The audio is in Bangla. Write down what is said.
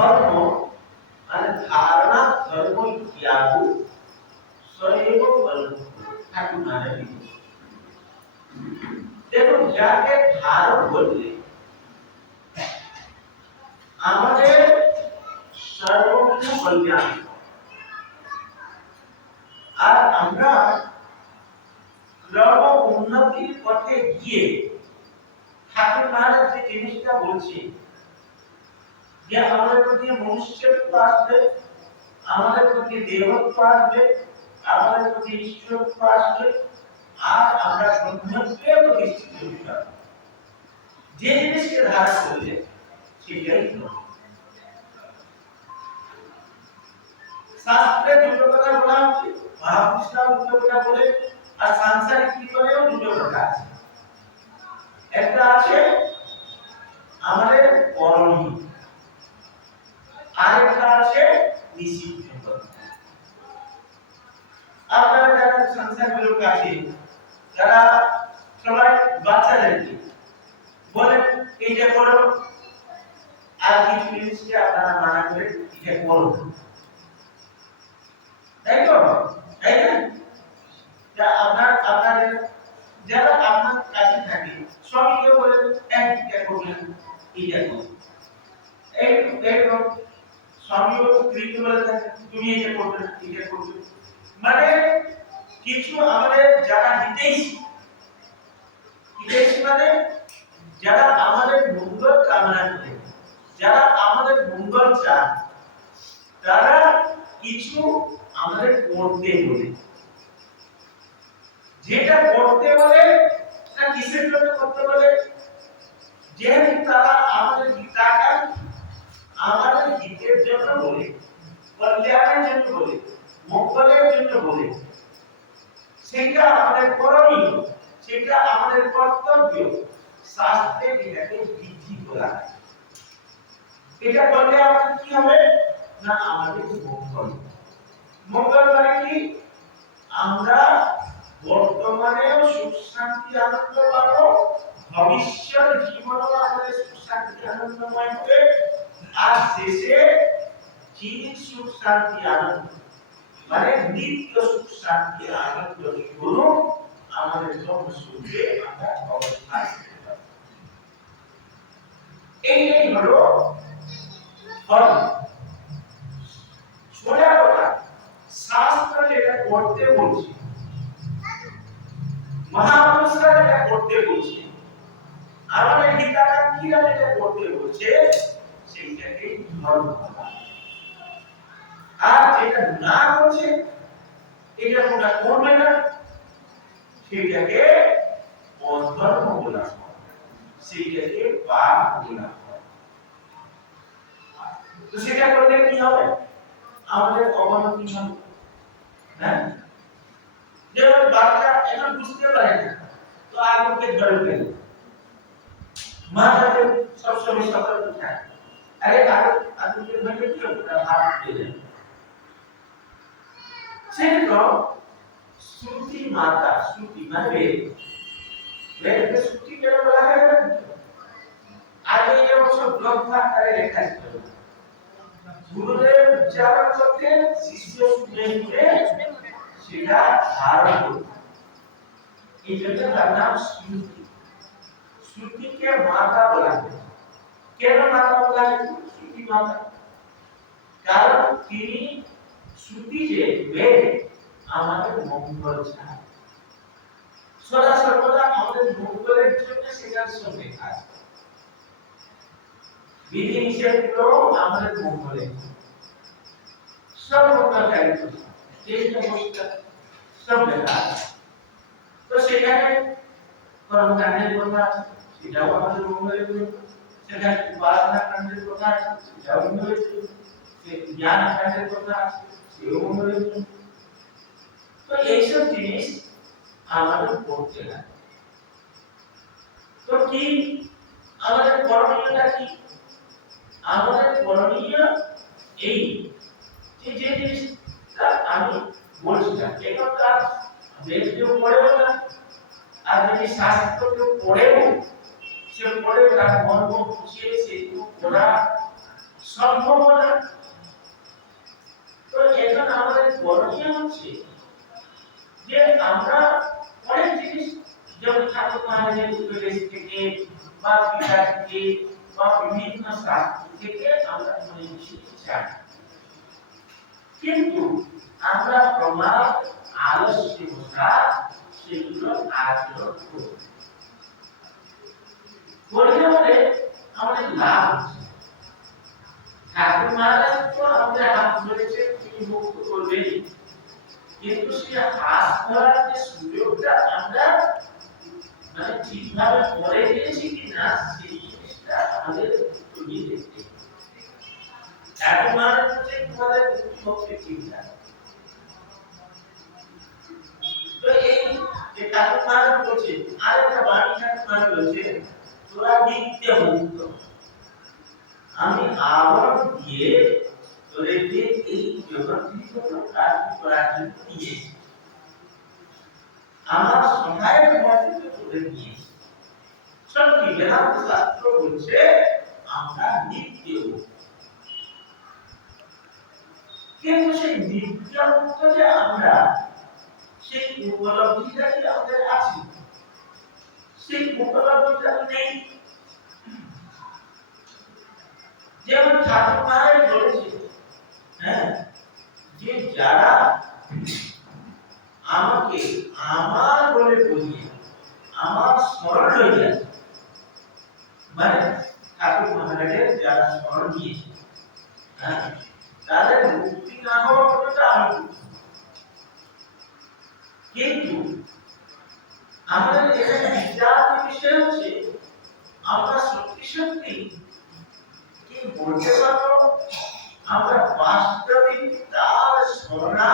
धर्म અને ધારણા ધર્મ ત્યાગો સૈવ બલવું ঠাকুর মানে দেখো যাকে ধারণ করলে আমাদের সর্বগুণ কল্যাণ আর আমরা ক্রম উন্নতির পথে গিয়ে ঠাকুর মহারাজ যে জিনিসটা বলছে যে আমাদের প্রতি মনুষ্যত্ব আসবে, আমাদের প্রতি দেবত্ব আসবে, আমাদের প্রতি ঈশ্বরত্ব আসবে, আর আমরা ব্রহ্মত্বে প্রতিষ্ঠিত হতে পারবো। যে জিনিসকে ধারণ করলে সেটাই শাস্ত্রে দুটো কথা বলা হচ্ছে, মহাপুরুষরা দুটো কথা বলে, আর সাংসারিক জীবনেও দুটো কথা আছে। একটা আছে আমাদের করণীয়, আরেকটা আছে নিষিদ্ধ। আপনারা যারা সংসার লোক আছে, যারা সবাই বাচ্চাদেরকে বলেন এইটা করো, আর কিছু জিনিসকে আপনারা মানা করে এটা করো, তাই তো? তাই না? যা আপনাদের যারা আপনার কাছে থাকে সবকে বলেন এটা করবেন, এটা করো, এই স্বামীও স্ত্রীকে বলে থাকে তুমি এটা করবে না, এটা করবে। মানে কিছু আমাদের যারা হিতৈষী মানে যারা আমাদের মঙ্গল কামনা করে, যারা আমাদের মঙ্গল চায়, তারা কিছু আমাদের করতে বলে। যেটা করতে বলে না কিসের জন্য করতে বলে? যেহেতু তারা আমাদের হিতাকার, আমাদের হিতের জন্য বলে, কল্যাণের জন্য বলে, মঙ্গলের জন্য বলে, সেটা আমাদের করণীয়, সেটা আমাদের কর্তব্য। শাস্ত্রে এটাকে বিধি বলা হয়। এটা করলে আমাদের কি হবে না আমাদের মঙ্গল। মঙ্গল মানে কি? আমরা বর্তমানেও সুখ শান্তি আনন্দ পাবো, ভবিষ্যৎ জীবনেও আমাদের সুখ শান্তি আনন্দময় হবে, আর শেষে চির সুখ শান্তি আনন্দ মানে নিত্য সুখ শান্তি আনন্দ স্বরূপ আমাদের সুখে আমরা অবস্থান করতে পারব। এইটাই হলো ধর্ম। সোজা কথা, শাস্ত্র যেটা করতে বলছে, মহাপুরুষরা যেটা করতে বলছে, আমাদের হিতাকাঙ্ক্ষীরা যেটা করতে বলছে, সেইটাকে ধর্ম বলা। আর যেটা না করছে, এটা কোনটা করবে না, সেটাকে অধর্ম বলা হয়, সেটাকে পাপ বলা হয়। তো সেটা করলে কি হবে? আমাদের অবনতি হবে। হ্যাঁ, যেমন বাচ্চা এখন বুঝতে পারে না, তো আগুনকে ধরে ফেলে, মা তাকে সবসময় সতর্ক থাকে, আরে আগুনকে ধরে কি হবে? হাত দিয়ে সেরকম শ্রুতি মাতা, শ্রুতি মানে বেদকে শ্রুতি কেন বলা হয়? আগে যেমন সব গ্রন্থ আকারে লেখা ছিল, গুরুদেব উচ্চারণ করতেন, শিষ্য শুনে সেটা ধারণ করত। এই জন্য তার নাম শ্রুতি। শ্রুতিকে মাতা বলা হয়। কেন মাতা বলা হয়? শ্রুতি মাতা, কারণ তিনি শ্রুতি যে বেদ আমাদের মঙ্গল চায়, সদা সর্বদা আমাদের মঙ্গলের জন্য সেটার সঙ্গে কাজ করে। বিধি নিষেধগুলো আমাদের মঙ্গলের জন্য, সব মঙ্গলকারী যে সমস্ত সব লেখা আছে। তো সেখানে কর্মকাণ্ডের কথা আছে, সেটাও আমাদের মঙ্গলের জন্য। সেখানে উপাসনা কাণ্ডের কথা আছে, সেটাও মঙ্গলের জন্য। জ্ঞান কাণ্ডের কথা আছে, সেও মঙ্গলের জন্য। তো এইসব জিনিস আমাদের করতে লাগে। তো কি আমাদের করণীয়টা কি? আমাদের করণীয় এই যে জিনিসটা আমি বলছিলাম, এটা তার বেদ কেউ পড়েও না, আর যদি শাস্ত্র কেউ পড়েও, সে পড়ে তার মর্ম বুঝিয়ে সেটুকু পড়া সম্ভব না। তো এখন আমাদের করণীয় হচ্ছে যে আমরা অনেক জিনিস যেমন ঠাকুর মহারাজের উপদেশ থেকে বা পিতা থেকে বা বিভিন্ন শাস্ত্র থেকে আমরা অনেক কিছু জানি, কিন্তু আমরা প্রমাণ আলস্যতা সেগুলো আচরণ করি। করলে বলে আমাদের লাভ হচ্ছে। ঠাকুর মহারাজ তো আমাদের হাত ধরেছে, তিনি মুক্ত করবেন, কিন্তু সে হাত ধরার যে সুযোগটা আমরা মানে ঠিকভাবে করে দিয়েছি কিনা সেই জিনিসটা আমাদের তৈরি দেখতে হবে। ঠাকুর মহারাজ হচ্ছে তোমাদের মুক্তি ঠিক না। তো এই যে ঠাকুর মহারাজ বলছে, আরেকটা বাণী ঠাকুর মহারাজ বলছে, তোরা নিত্য মুক্ত, আমি আবার দিয়ে তোদেরকে এই জগৎ কাজ করার জন্য দিয়েছি, আমার সহায়ক মধ্যে তোদের দিয়েছি। সত্যি বেদান্ত শাস্ত্র বলছে আমরা নিত্য, কিন্তু সেই নিত্য মুক্ত যে আমরা, সেই উপলব্ধিটা কি আমাদের আছে? সেই উপলব্ধিটা নেই। যেমন ঠাকুর মহারাজ বলেছে, হ্যাঁ, যে যারা আমাকে আমার বলে বুঝিয়ে আমার স্মরণ হয়ে যায়, মানে ঠাকুর মহারাজের যারা স্মরণ নিয়েছে, হ্যাঁ, তাদের মুক্তি না হওয়া পর্যন্ত আমি, কিন্তু আমাদের এখানে বিচার বিষয় হচ্ছে আমরা সত্যি সত্যি কি বলতে পারবো আমরা বাস্তবিক তার শরণা